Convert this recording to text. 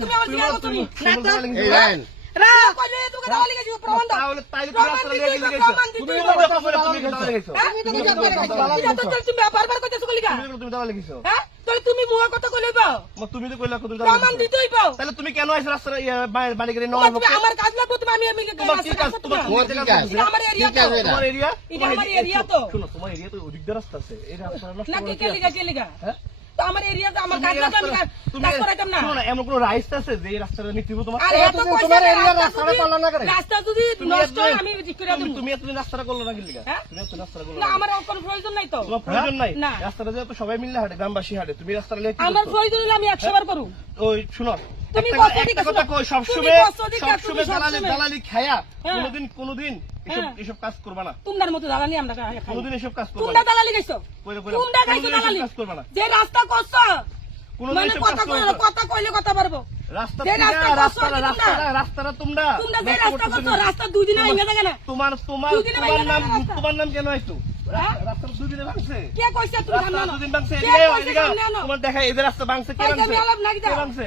তুমি আমার জিজ্ঞাসা করছো তুমি না তো এই লাইন রা কইলে তোকে দাওয়ালি গেছি প্রমাণ দাও তাহলে তাইলে প্রমাণ দিতে প্রমাণ দিতে তুমি কথা বলে তুমি দাঁড়ালে গেছো তুমি বারবার কইতেছো কলিগা তুমি দাঁড়ালে গেছো হ্যাঁ তাহলে তুমি মুয়া কথা কইলে পাও তুমি তো কইলা তুমি প্রমাণ দিতেই পাও তাহলে তুমি কেন আইছো রাস্তা বাড়ি করে তুমি আমার কাজ লাগবে তুমি আমি তোমার কি কাজ তোমার এটা আমার এরিয়া তো তোমার এরিয়া এটা আমার এরিয়া তো শুনো তোমার এরিয়া তো অধিকদার রাস্তা আছে এই রাস্তা নষ্ট না করে কে লিগা হ্যাঁ তো আমার এরিয়া তো আমার কাজ লাগবে আমি কাজ করাইতাম না শুনো না এমন কোন রাইস আছে যে এই রাস্তাটা নিতে হবে তোমার আরে এত পয়সা তোমার এরিয়া রাস্তাটা করলা না করে রাস্তা যদি নষ্ট হয় আমি ঠিক করে দেব তুমি এত রাস্তাটা করলো না কি লিগা তুমি এত রাস্তাটা করলো না আমার কোনো প্রয়োজন নাই তো তোমার প্রয়োজন নাই না। রাস্তাটা যে তো সবাই মিলে হাঁটে গ্রামবাসী হাঁটে তুমি রাস্তাটা লেট আমার প্রয়োজন হলে আমি 100 বার করব ওই শুনো তুমি একটা কথা কই সবসময় দালালি খায়া কোনোদিন এসব কাজ করবা না তোমার মতো দালালি আমরা কোনোদিন এসব কাজ করবা তোমরা না দালালি গাইছো তোমরা গাইছো দালালি কাজ করবা না যে রাস্তা করছো কোনোদিন মানে এসব কথা কাজ করবা না কথা কইলে কথা পারবো রাস্তা যে রাস্তাটা তোমরা যে রাস্তা করছো রাস্তা দুই দিনে ভেঙে থাকে না তোমার তোমার নাম কেন আইতো হ্যাঁ? রাস্তা দুই দিনে ভাঙছে কে কইছে তুমি রাস্তা জানো না দুদিন ভাঙছে কে এদিকে কইছে সামনে আনো? তোমার দেখা এই যে রাস্তা ভাঙছে কে ভাই, ভাঙছে আমি আলাপ নাকি দাও? কে ভাঙছে